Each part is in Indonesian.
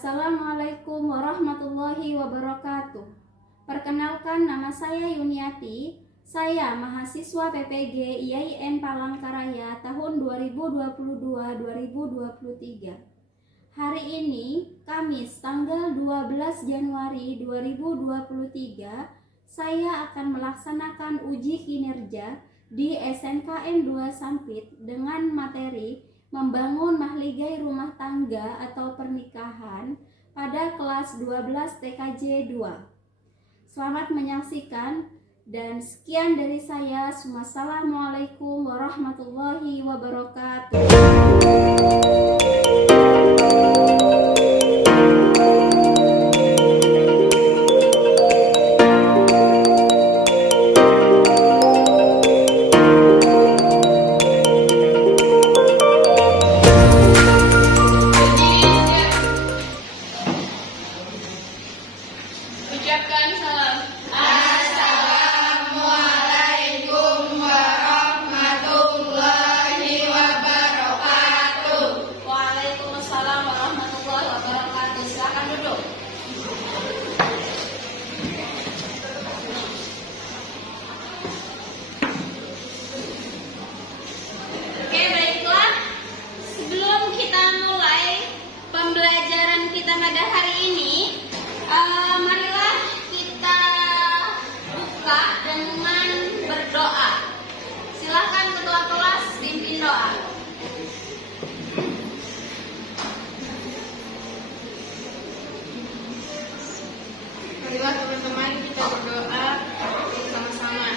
Assalamualaikum warahmatullahi wabarakatuh. Perkenalkan, nama saya Yuniati. Saya mahasiswa PPG IAIN Palangkaraya tahun 2022-2023. Hari ini, Kamis tanggal 12 Januari 2023, saya akan melaksanakan uji kinerja di SNKN 2 Sampit dengan materi membangun mahligai rumah tangga atau pernikahan pada kelas 12 TKJ 2. Selamat menyaksikan dan sekian dari saya. Wassalamualaikum warahmatullahi wabarakatuh. Ucapkan salam. Assalamualaikum warahmatullahi wabarakatuh. Waalaikumsalam warahmatullahi wabarakatuh. Silakan duduk. Oke, baiklah. Sebelum kita mulai pembelajaran kita pada hari ini, marilah kita buka dengan berdoa. Silakan ketua kelas pimpin doa. Marilah teman-teman kita berdoa bersama-sama.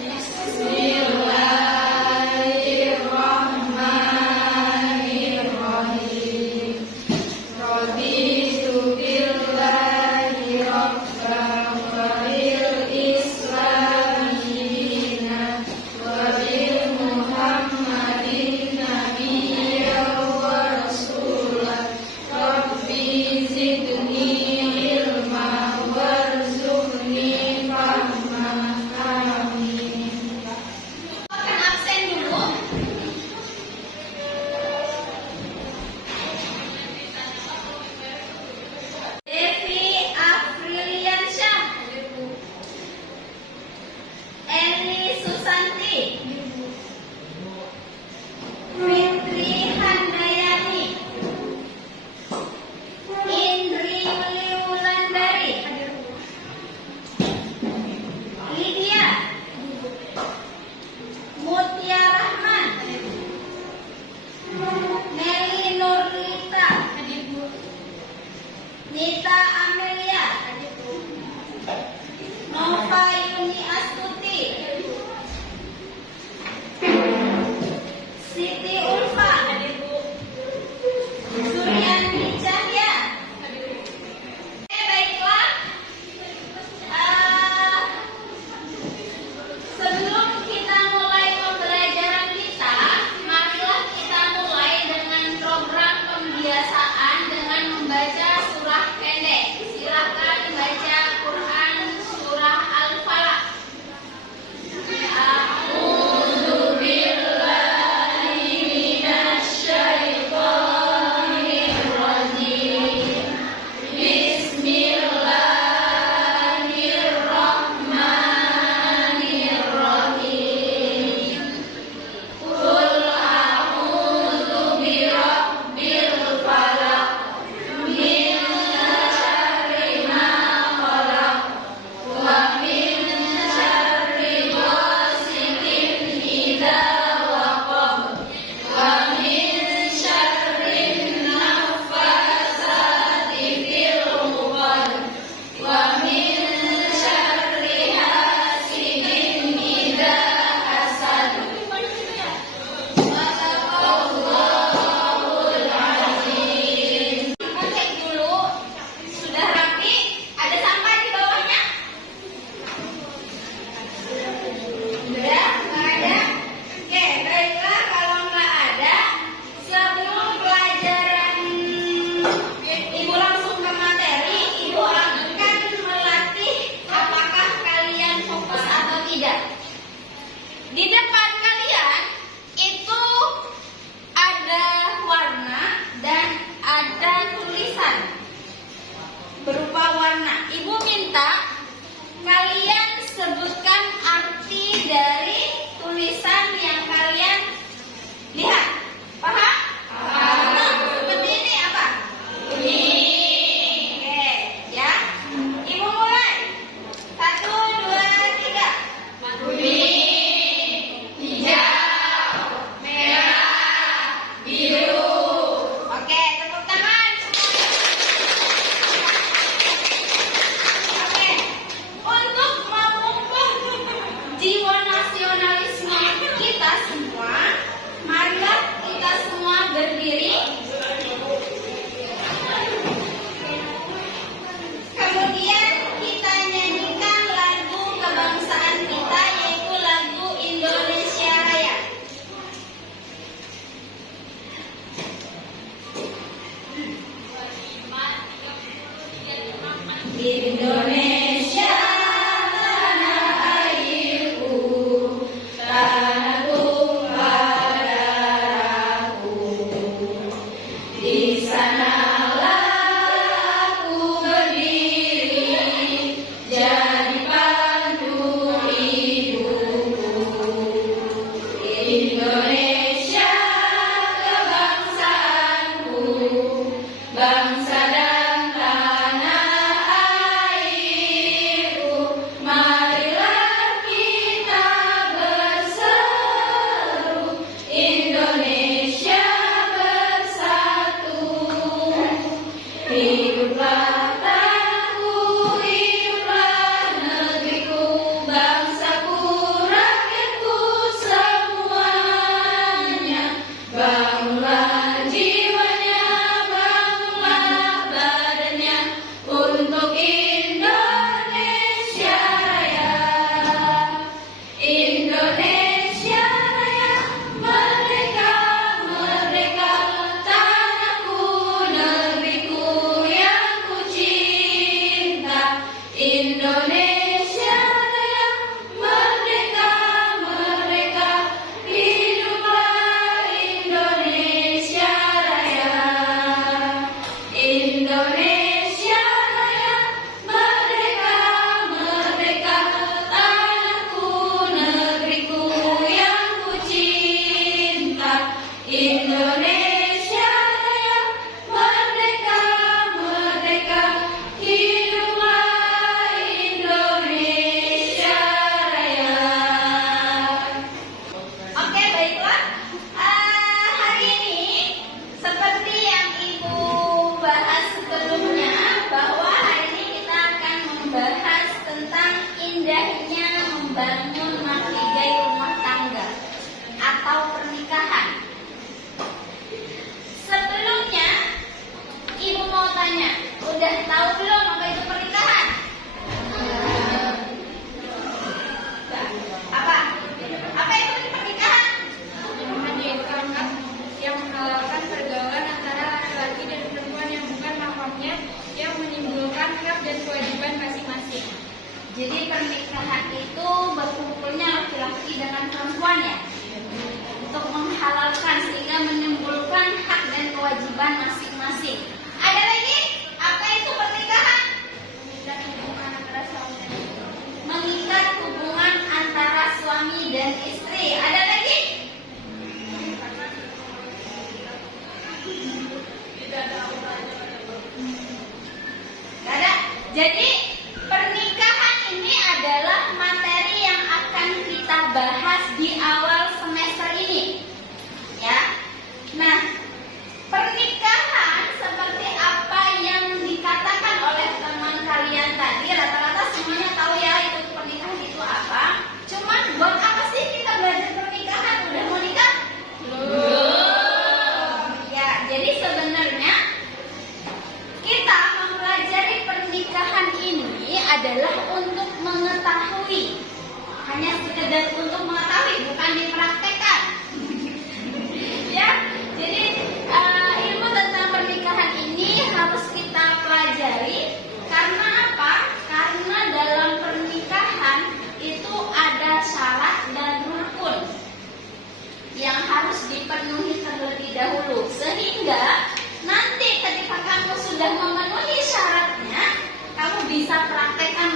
Bismillahirrahmanirrahim. Raditu billahi rabban wa bil islami dinan wa bil muhammadin nabiyyan wa rasulan. Rabbi zidni ilma warzuqni fahman. Amin. Akan absen dulu. Devi Afriliansyah, Eni Susanti, Fitri Handayani, Indri Wulandari, Lydia, Mutia Rahman, Nelly Nurlita, Nita Amelia, Nova Yuni Astuti, Siti Ulfa, Suryani Cahya. Baiklah. Sebelum kita mulai pembelajaran kita, marilah kita mulai dengan program pembiasaan dengan membaca surah pendek. Silakan baca Quran surah Al-Fatihah. kita, kalian sebutkan arti dari tulisan yang kalian lihat. Paham? Nah, seperti ini apa? Kuning. Oke, ya. Ibu mulai. 1, 2, 3. Kuning, hijau, merah, biru. Oke, tepuk tangan. Oke, untuk memupuk jiwa nasionalisme kita semua, marilah kita semua berdiri. Kemudian kita nyanyikan lagu kebangsaan kita, yaitu lagu Indonesia Raya. Indonesia tanah airku, tanah tumpah darahku. Di sanalah aku berdiri, jadi pandu hidupku. Indonesia kebangsaanku, bangsa dan tanah airku. Marilah kita berseru, Indonesia bersatu. Hiduplah tanahku, hiduplah negeriku, bangsaku, rakyatku semuanya. Bangunlah jiwanya, bangunlah badannya, untuk Indonesia Raya. Indonesia Raya, merdeka, merdeka, tanahku, negeriku yang ku cinta. Indonesia Raya, merdeka, merdeka, hiduplah Indonesia Raya. Indonesia Raya, merdeka, merdeka, tanahku, negeriku yang ku cinta. Indonesia Raya, merdeka, merdeka, hiduplah Indonesia Raya. Oke, baiklah. Hari ini seperti yang Ibu bahas sebelumnya, bahwa hari ini kita akan membahas tentang indahnya membangun mahligai rumah tangga atau pernikahan. Sebelumnya, Ibu mau tanya, udah tahu belum apa itu pernikahan? Apa? Apa itu pernikahan? Yang menghalalkan pergaulan antara laki-laki dan perempuan yang bukan mahramnya, yang menimbulkan hak dan kewajiban masing-masing. Jadi pernikahan itu berkumpulnya laki-laki dengan perempuan ya, untuk menghalalkan sehingga menimbulkan hak dan kewajiban masing-masing. Ada lagi? Apa itu pernikahan? Mengikat hubungan antara suami dan istri. Ada lagi? Gak ada. Jadi pernikahan ini adalah materi yang akan kita bahas di awal semester ini. Ya. Nah, pernikahan seperti apa yang dikatakan oleh teman kalian tadi, rata-rata semuanya tahu ya itu pernikahan itu apa. Cuman buat apa sih kita belajar pernikahan? Udah mau nikah? Belum. Ya, jadi sebenarnya kita mempelajari pernikahan ini adalah untuk mengetahui, hanya sekedar untuk mengetahui, bukan dipraktekkan. Ya, jadi ilmu tentang pernikahan ini harus kita pelajari. Karena apa? Karena dalam pernikahan itu ada syarat dan rukun yang harus dipenuhi terlebih dahulu, sehingga nanti ketika kamu sudah memenuhi syaratnya, kamu bisa praktekkan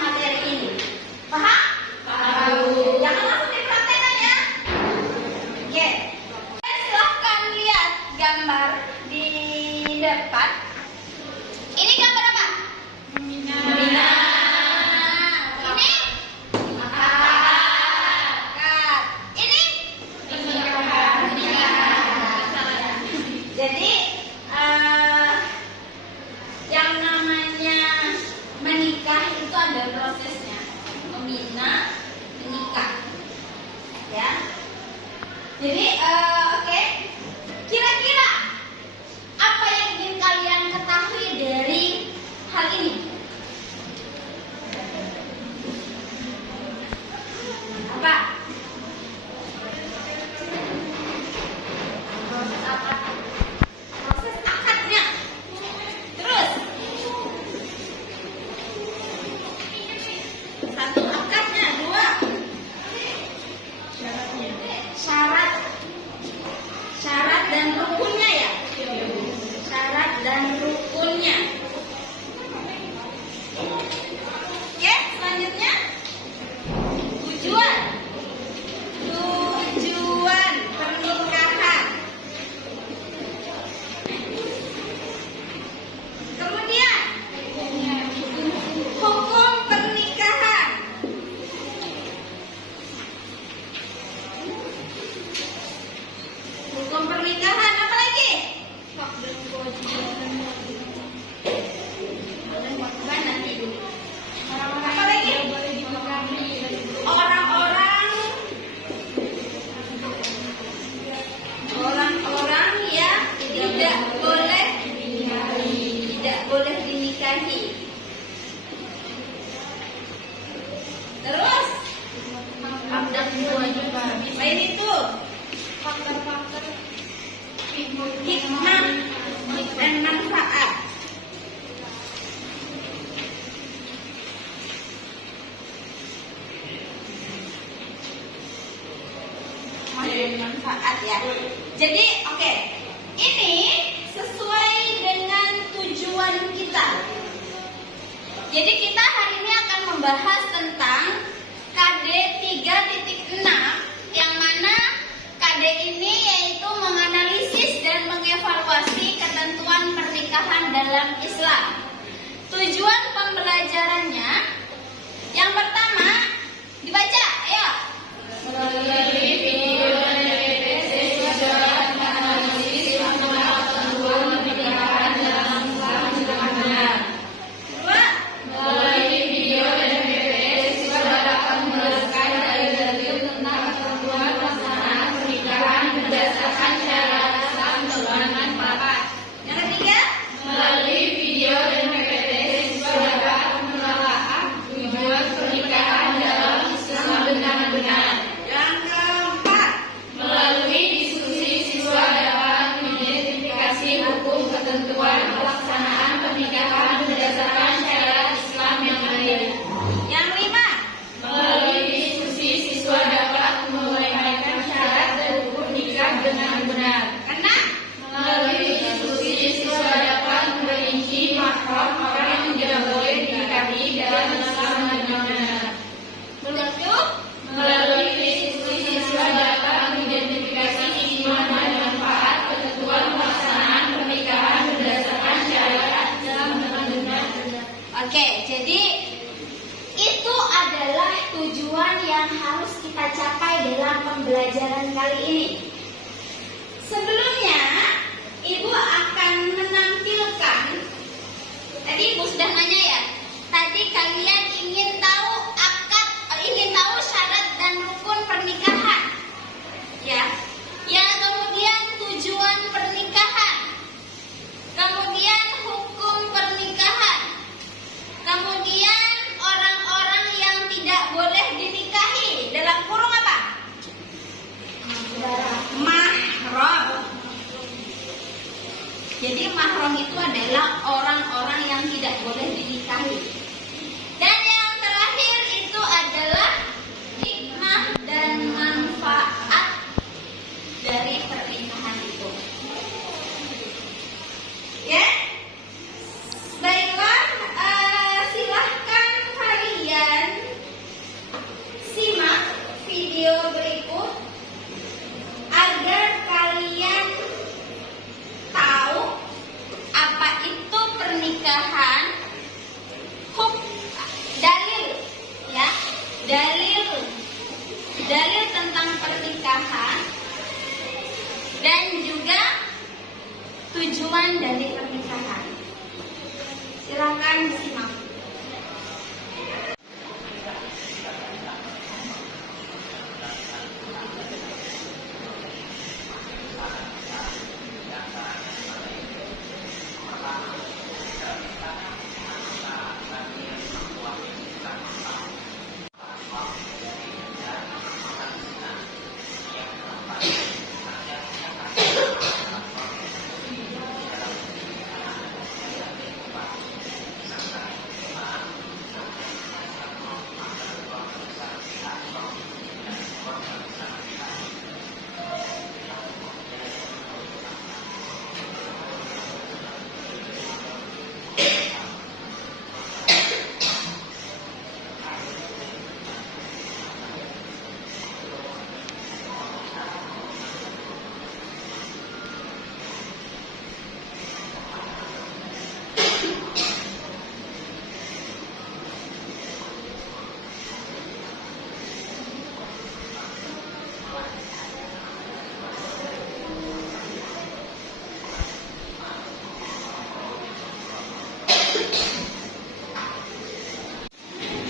dinikahi. Terus lain itu Faktor-faktor hikmah dan manfaat. Manfaat ya. Jadi oke, ini sesuai dengan tujuan kita. Jadi kita hari ini akan membahas tentang KD 3.6, yang mana KD ini yaitu menganalisis dan mengevaluasi ketentuan pernikahan dalam Islam. Tujuan pembelajarannya yang pertama dibaca, ayo. Melalui video dan PPT siswa dapat menganalisis ketentuan pernikahan dalam Islam dengan benar. Dua, Melalui video dan PPT siswa dapat menjelaskan dalil-dalil tentang ketentuan pelaksanaan pernikahan berdasarkan syariat Islam dengan manfaat. yang ketiga, Melalui video dan PPT siswa dapat menelaah tujuan pernikahan dalam Islam dengan benar. yang keempat, Melalui diskusi siswa dapat mengidentifikasi hukum ketentuan pelaksanaan pernikahan berdasarkan syariat Islam yang adil. yang lima, Melalui diskusi siswa dapat menguraikan syarat dan hukum nikah dengan benar. keenam, Melalui diskusi siswa dapat merinci mahram orang yang tidak boleh dinikahi dalam Islam dengan benar. tujuh, Melalui diskusi siswa dapat mengidentifikasi hikmah dan manfaat ketentuan pelaksanaan pernikahan berdasarkan syariat Islam dengan benar. Oke, jadi itu adalah tujuan yang harus kita capai dalam pembelajaran kali ini. Sebelumnya, Ibu akan menampilkan, tadi Ibu sudah nanya ya, tadi kalian ingin tahu syarat dan rukun pernikahan. Ya. Yang kemudian tujuan pernikahan. Kemudian hukum pernikahan. Kemudian orang-orang yang tidak boleh dinikahi, dalam kurung apa? Mahram. Jadi mahram itu adalah orang-orang yang tidak boleh dinikahi. Dan yang terakhir itu adalah hikmah dan manfaat dari pernikahan itu. Ya? Baiklah, silahkan kalian simak video berikut agar kalian tahu apa itu pernikahan, dalil, ya, dalil tentang pernikahan dan juga tujuan dari pernikahan. Silakan simak.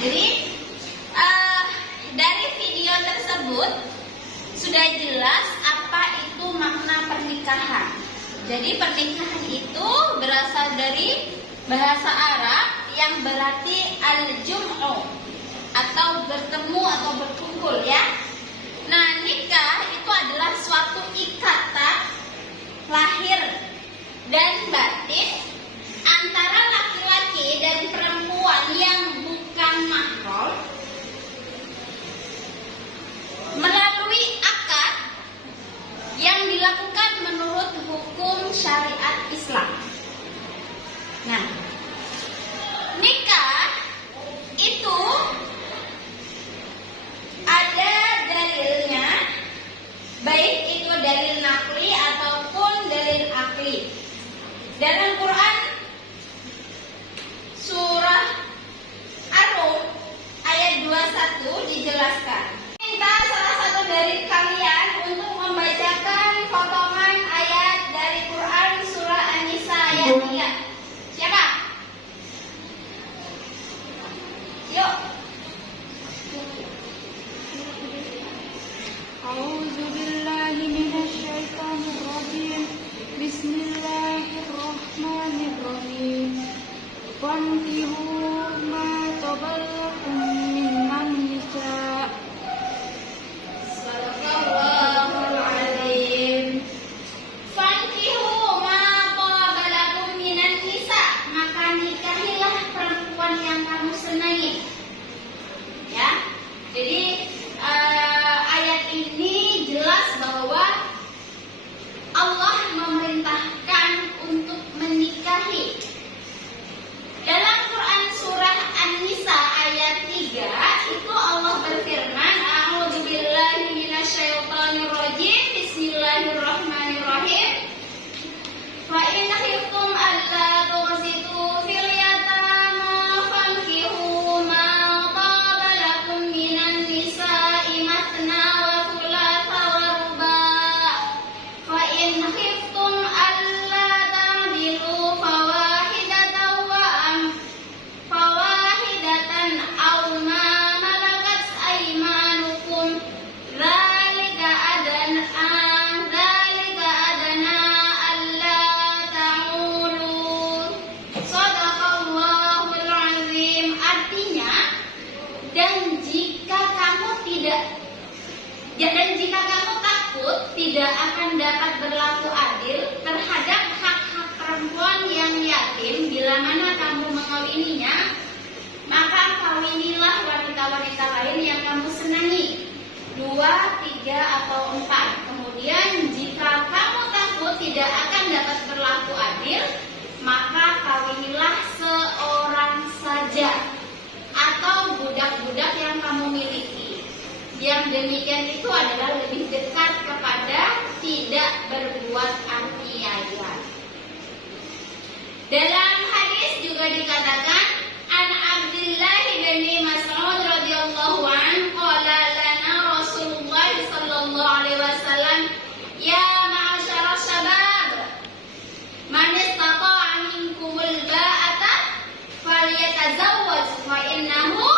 Jadi dari video tersebut sudah jelas apa itu makna pernikahan. Jadi pernikahan itu berasal dari bahasa Arab yang berarti al-jum'u atau bertemu atau berkumpul ya. Nah, nikah itu adalah suatu ikatan lahir dan batin antara laki-laki dan perempuan yang bukan mahram melalui akad yang dilakukan menurut hukum syariat Islam. Nah, nikah itu ada dalilnya, baik itu dalil naqli ataupun dalil akli. Dalam Quran surah Ar-Rum ayat 21 dijelaskan. Minta salah satu dari kalian untuk membacakan potongan ayat dari Quran surah An-Nisa ayat 3. Siapa? Yuk. A'udzu billahi minasy syaithanir rajim. Bismillahirrahmanirrahim. Fankihu ma tabalakum minan nisa. Sadaqallahul azim. Fankihu ma tabalakum minan nisa, maka nikahilah perempuan yang kamu senangi. Ya. Jadi ayat ini jelas bahwa Allah memerintahkan untuk menikahi. Dalam Quran surah An-Nisa ayat 3 itu Allah berfirman, A'udzubillahi minasyaitonirrajim. Bismillahirrahmanirrahim. Fa in khiftum alla tuqsitu fil yatama fankihu ma taba lakum minan nisa'i mathna wa thulatha wa ruba'. Fa in khiftum alla ta'dilu fawahidatan aw ma malakat aymanukum dzalika adana alla ta'ulu. Shadaqallahul azim. Artinya, dan jika kamu takut tidak akan dapat berlaku adil terhadap hak-hak perempuan yang yatim bila mana kamu mengawininya, maka kawinilah wanita-wanita lain yang kamu senangi, 2, 3, atau 4. Kemudian jika kamu takut tidak akan dapat berlaku adil, maka kawinilah seorang saja atau budak-budak yang kamu miliki. Yang demikian itu adalah lebih dekat kepada tidak berbuat aniaya. Dalam hadis juga dikatakan, an Abdullah bin Mas'ud radhiyallahu anhu qala lana Rasulullah sallallahu alaihi wasallam, ya ma'asyara syabab, man istata'a minkumul ba'ata falyatazawwaj fa innahu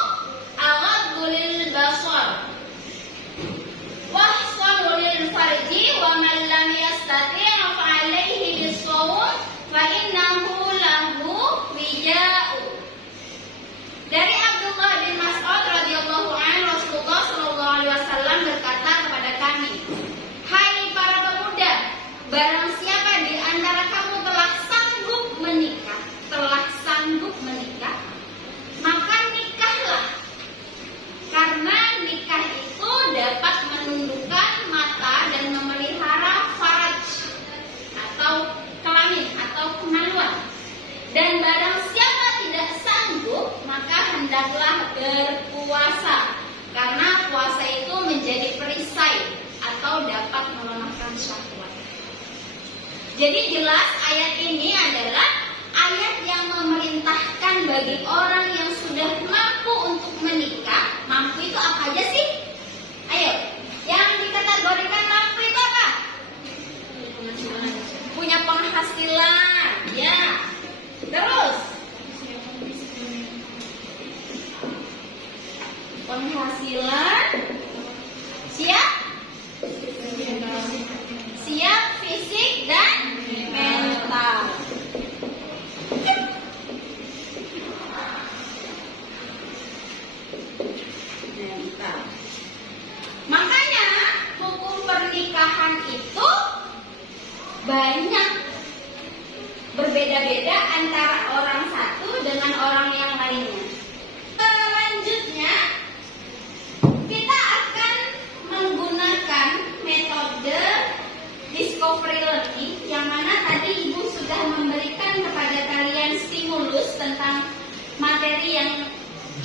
aghaddu lil basar wahsanu lil farji wa man lam yastati' fa alayhi bis-shawm fa innahu lahu wija'u. Dari Abdullah bin Mas'ud radhiyallahu anhu, Rasulullah sallallahu alaihi wasallam berkata kepada kami, hai para pemuda, barang siapa di antara kamu telah sanggup menikah, maka nikahlah. Karena nikah itu dapat menundukkan mata dan memelihara faraj atau kelamin atau kemaluan. Dan barang siapa tidak sanggup, maka hendaklah berpuasa, karena puasa itu menjadi perisai atau dapat melemahkan syahwat. Jadi jelas ayat ini adalah ayat yang memerintahkan bagi orang yang sudah mampu untuk menikah. Mampu itu apa aja sih? Ayo, yang dikategorikan mampu itu apa? Punya penghasilan, ya. Terus penghasilan, siap fisik dan mental.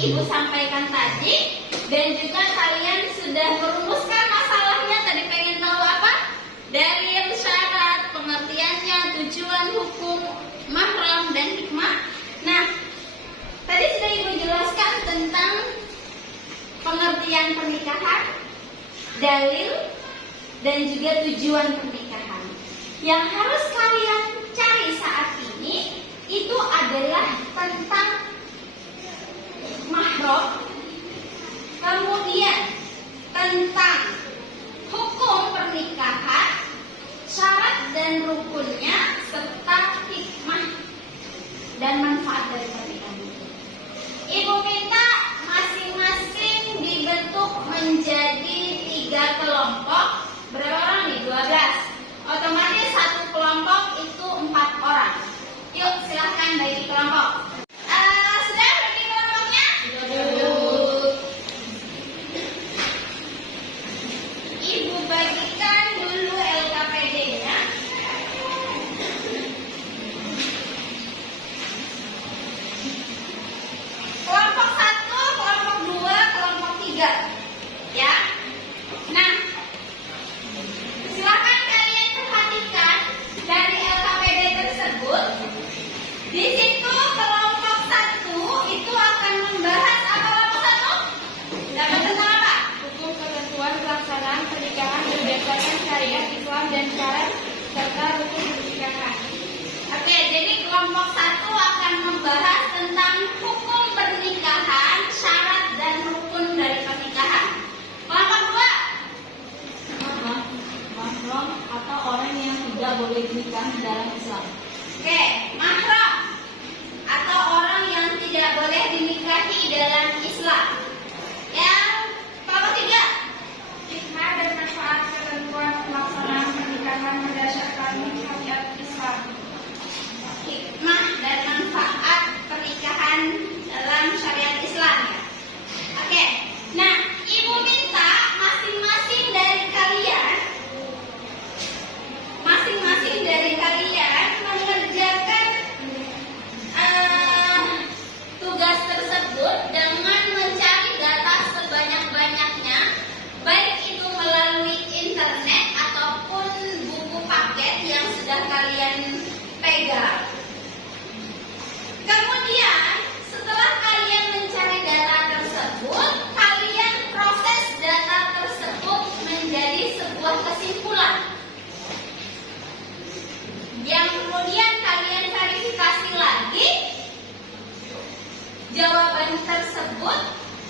Ibu sampaikan tadi, dan juga kalian sudah merumuskan masalahnya. Tadi pengen tahu apa? Dalil, syarat, pengertiannya, tujuan, hukum, mahram, dan hikmah. Nah, tadi sudah Ibu jelaskan tentang pengertian pernikahan, dalil, dan juga tujuan pernikahan. Yang harus kalian cari saat ini itu adalah tentang mahram, kemudian tentang hukum pernikahan, syarat dan rukunnya, serta hikmah dan manfaat dari pernikahan itu. Ibu minta masing-masing dibentuk menjadi 3 kelompok. Berapa orang nih? 12. Otomatis satu kelompok itu 4 orang. Yuk silahkan bagi kelompok. Sudah bagi kelompoknya? Ibu bagikan dulu LKPD-nya. Kelompok 1, kelompok 2, kelompok 3. Ya. Nah, silakan kalian perhatikan dari LKPD tersebut. Di situ kelompok 1 itu akan membahas apa kelompok 1? Dapat tentang apa? Hukum ketentuan pelaksanaan pernikahan berdasarkan syariat Islam dan syarat serta rukun pernikahan. Oke, jadi kelompok 1 akan membahas tentang hukum pernikahan, syarat dan rukun dari pernikahan. Kelompok 2, Mahram atau orang yang tidak boleh menikah dalam Islam. oke, mahram atau orang yang tidak boleh dinikahi dalam Islam. Yang kelompok 3, Hikmah dan manfaat ketentuan pelaksanaan pernikahan berdasarkan syariat Islam. hikmah dan manfaat pernikahan dalam syariat Islam ya. Oke, nah Ibu minta masing-masing dari kalian mengerjakan tugas tersebut dengan mencari data sebanyak-banyaknya, baik itu melalui internet ataupun buku paket yang sudah kalian pegang. Kemudian setelah kalian mencari data tersebut, kalian proses data tersebut menjadi sebuah kesimpulan yang kemudian kalian verifikasi lagi jawaban tersebut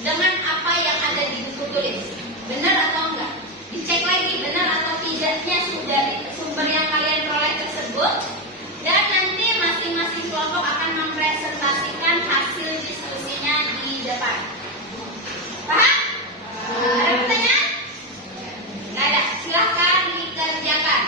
dengan apa yang ada di buku tulis. Benar atau enggak? Dicek lagi benar atau tidaknya sudah sumber yang kalian peroleh tersebut. Dan nanti masing-masing kelompok akan mempresentasikan hasil diskusinya di depan. Paham? Ada pertanyaan? Nggak ada. Silahkan dikerjakan.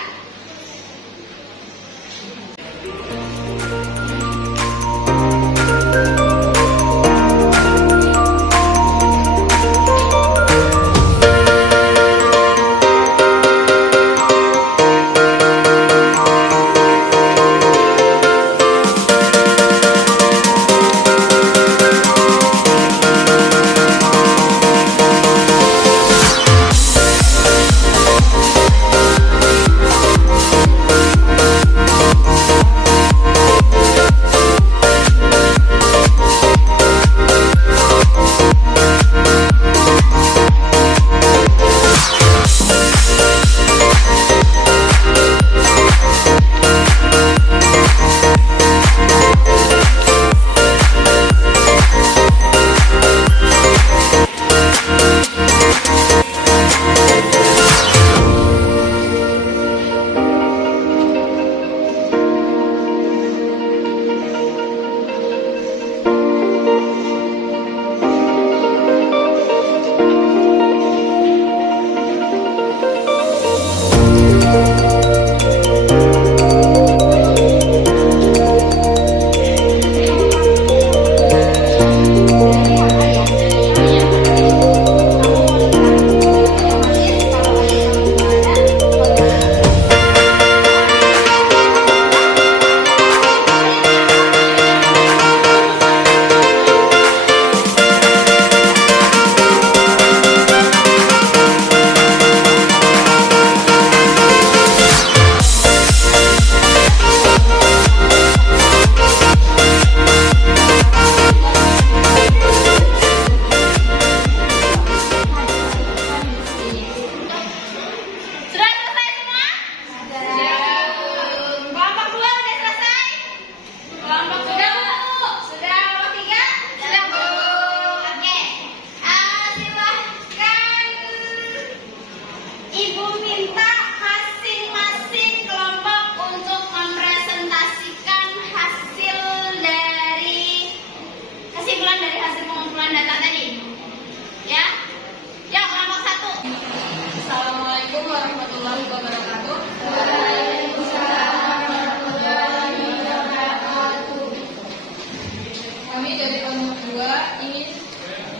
Kami dari kelompok 2 ingin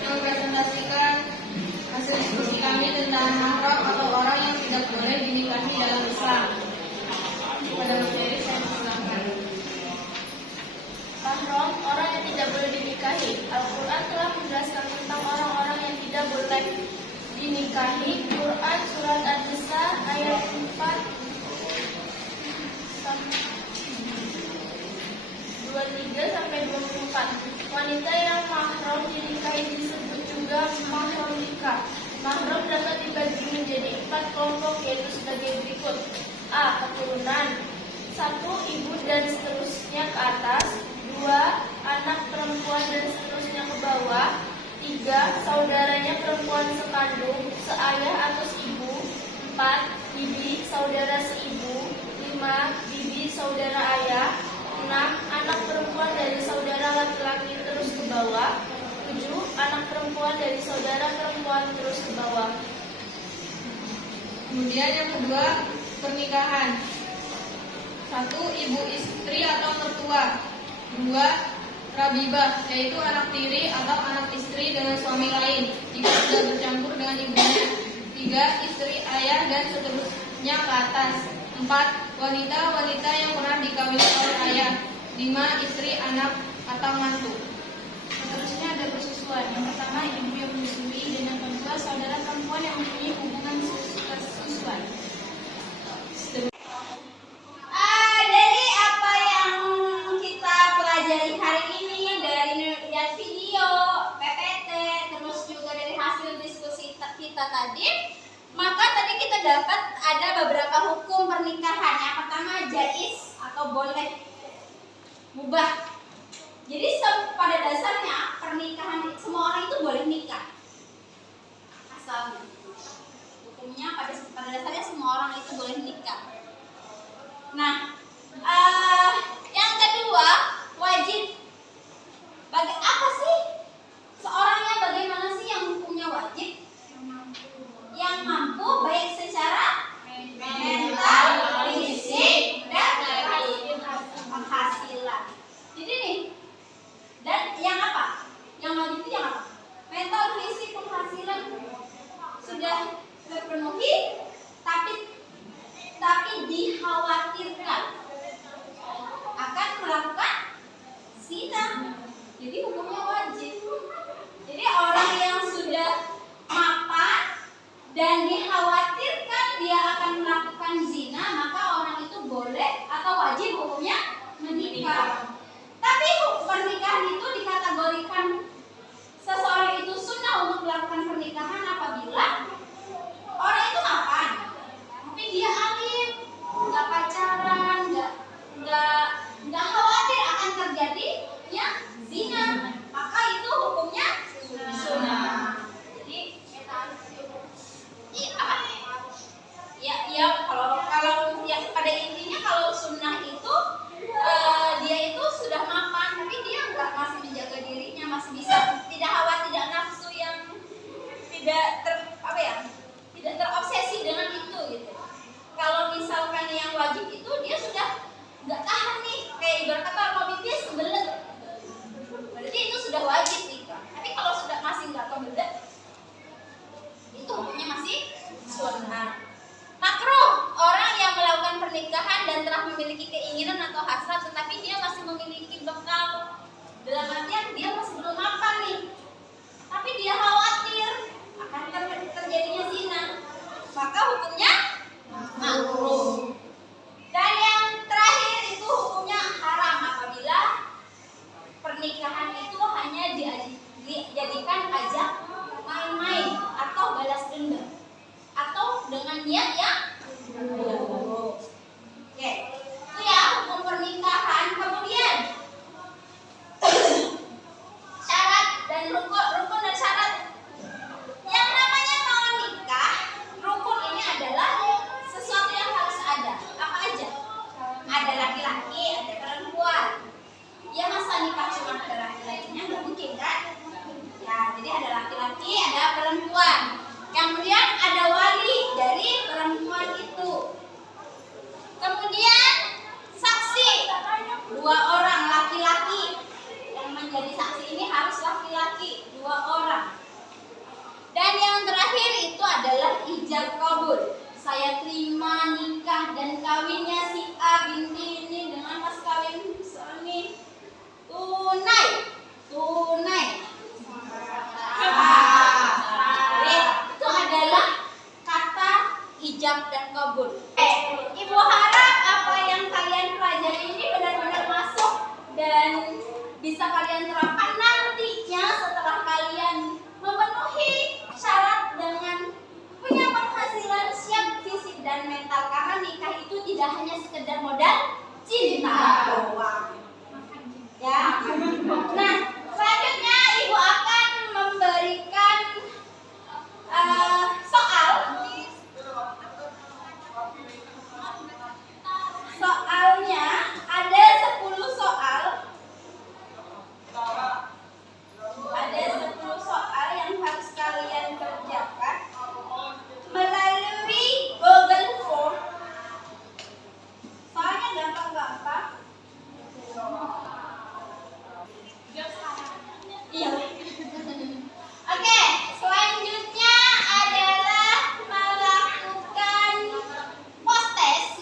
mempresentasikan hasil diskusi kami tentang mahram atau orang yang tidak boleh dinikahi dalam Islam. Pada materi saya persilakan. Mahram, orang yang tidak boleh dinikahi. Al-Quran telah menjelaskan tentang orang-orang yang tidak boleh dinikahi. Quran Surat An-Nisa ayat 23-24. Wanita yang mahram dinikahi disebut juga mahram nikah. Mahram dapat dibagi menjadi 4 kelompok, yaitu sebagai berikut. A. Keturunan. 1. Ibu dan seterusnya ke atas. 2. Anak perempuan dan seterusnya ke bawah. 3. Saudaranya perempuan sekandung, seayah atau seibu. 4. Bibi, saudara seibu. 5. Bibi, saudara ayah. 6. Anak perempuan dari saudara laki-laki terus ke bawah. 7. Anak perempuan dari saudara perempuan terus ke bawah. Kemudian yang kedua, pernikahan. 1. Ibu istri atau mertua. 2. Rabibah, yaitu anak tiri atau anak istri dengan suami lain jika sudah bercampur dengan ibunya. 3. Istri ayah dan seterusnya ke atas. 4. Wanita-wanita yang pernah dikawini oleh ayah. 5. Istri, anak, atau mantu. Seterusnya ada persusuan. Yang pertama, ibu yang menyusui, dan yang kedua, saudara perempuan yang mempunyai hubungan persusuan. Dari apa yang kita pelajari hari ini, dari lihat video, PPT, terus juga dari hasil diskusi kita tadi, maka tadi kita dapat ada beberapa hukum pernikahan. Yang pertama, jaiz atau boleh, mubah. Jadi pada dasarnya pernikahan semua orang itu boleh nikah. Asalnya hukumnya pada dasarnya semua orang itu boleh nikah. Nah, yang kedua, wajib. Apa sih seorangnya, bagaimana sih yang hukumnya wajib? Yang mampu baik secara mental, fisik, dan penghasilan. Jadi nih, dan yang apa? Yang wajib itu yang apa? Mental, fisik, penghasilan sudah terpenuhi, tapi dikhawatirkan akan melakukan zina. Jadi hukumnya wajib. Jadi orang yang sudah mapan dan dikhawatirkan dia akan melakukan zina, maka orang itu boleh atau wajib hukumnya menikah. Tapi pernikahan itu dikategorikan seseorang itu sunnah untuk melakukan pernikahan apabila orang itu mapan, tapi dia alim, nggak pacaran, nggak khawatir akan terjadinya zina, maka itu hukumnya sunnah. Jadi kalau ya pada intinya kalau sunnah itu dia itu sudah mapan, tapi dia masih menjaga dirinya, masih bisa tidak khawatir, tidak nafsu yang tidak terobsesi dengan itu gitu. Kalau misalkan yang wajib itu dia sudah nggak tahan nih, kayak ibarat kata mobil dia kebelet, berarti itu sudah wajib nikah. Tapi kalau sudah masih nggak kebelet, itu hukumnya masih sunnah. Makruh, orang yang melakukan pernikahan dan telah memiliki keinginan atau hasrat, tetapi dia masih memiliki bekal, dalam artian dia masih belum mapan nih, tapi dia khawatir akan terjadinya zina, maka hukumnya makruh. Dan yang terakhir itu hukumnya haram apabila pernikahan itu hanya dijadikan ajak main-main atau balas dendam, atau dengan niat yang buruk. Oke, itu ya hukum pernikahan. Kemudian syarat dan rukun dan syarat. Yang namanya mau nikah, rukun ini adalah sesuatu yang harus ada. Apa aja? Ada laki-laki, ada perempuan. Ya masa nikah cuma ada laki-lakinya, nggak mungkin kan? Ya, jadi ada laki-laki, ada perempuan. Kemudian ada wali dari perempuan menjadi saksi ini harus laki-laki 2 orang. Dan yang terakhir itu adalah ijab kabul. Saya terima nikah dan kawinnya si A binti ini dengan mas kawin suami tunai. Itu adalah kata ijab dan kabul. Ibu harap apa yang kalian pelajari ini benar-benar masuk dan bisa kalian terapkan nantinya setelah kalian memenuhi syarat dengan punya penghasilan siap fisik dan mental, karena nikah itu tidak hanya sekedar modal cinta doang. Ya. Nah, selanjutnya ibu akan memberikan soal. Soalnya ada 10 soal. Ada 10 soal yang harus kalian kerjakan melalui Google Form. Soalnya gampang-gampang. Iya. Oke, selanjutnya adalah melakukan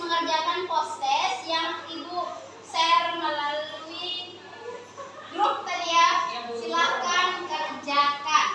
mengerjakan post-test yang ibu share melalui grup tadi ya. Silahkan kerjakan.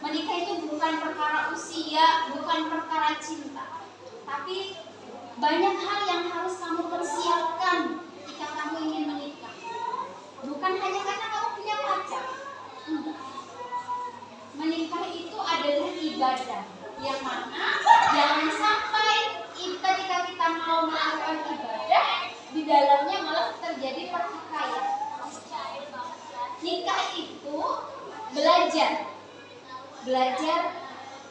Menikah itu bukan perkara usia, bukan perkara cinta, tapi banyak hal yang harus kamu persiapkan jika kamu ingin menikah. Bukan hanya karena kamu punya pacar. Menikah itu adalah ibadah, yang mana jangan sampai ketika kita mau melakukan ibadah di dalamnya malah terjadi pertikaian. Nikah itu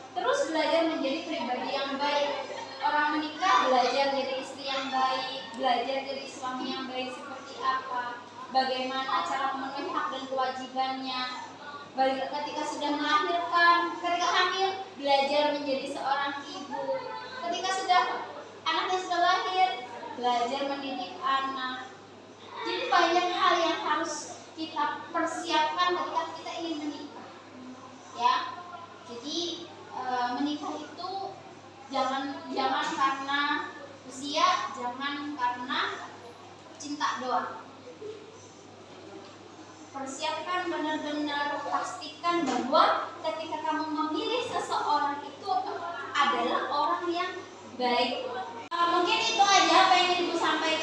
terus belajar menjadi pribadi yang baik. Orang menikah belajar jadi istri yang baik, belajar jadi suami yang baik seperti apa, bagaimana cara memenuhi hak dan kewajibannya. Ketika sudah melahirkan, ketika hamil, belajar menjadi seorang ibu. Ketika anaknya sudah lahir, belajar mendidik anak. Jadi banyak hal yang harus kita persiapkan ketika kita ingin menikah. Ya, jadi menikah itu jangan karena usia, jangan karena cinta doang. Persiapkan benar-benar, pastikan bahwa ketika kamu memilih seseorang itu adalah orang yang baik. Mungkin itu aja apa yang ingin Ibu sampaikan.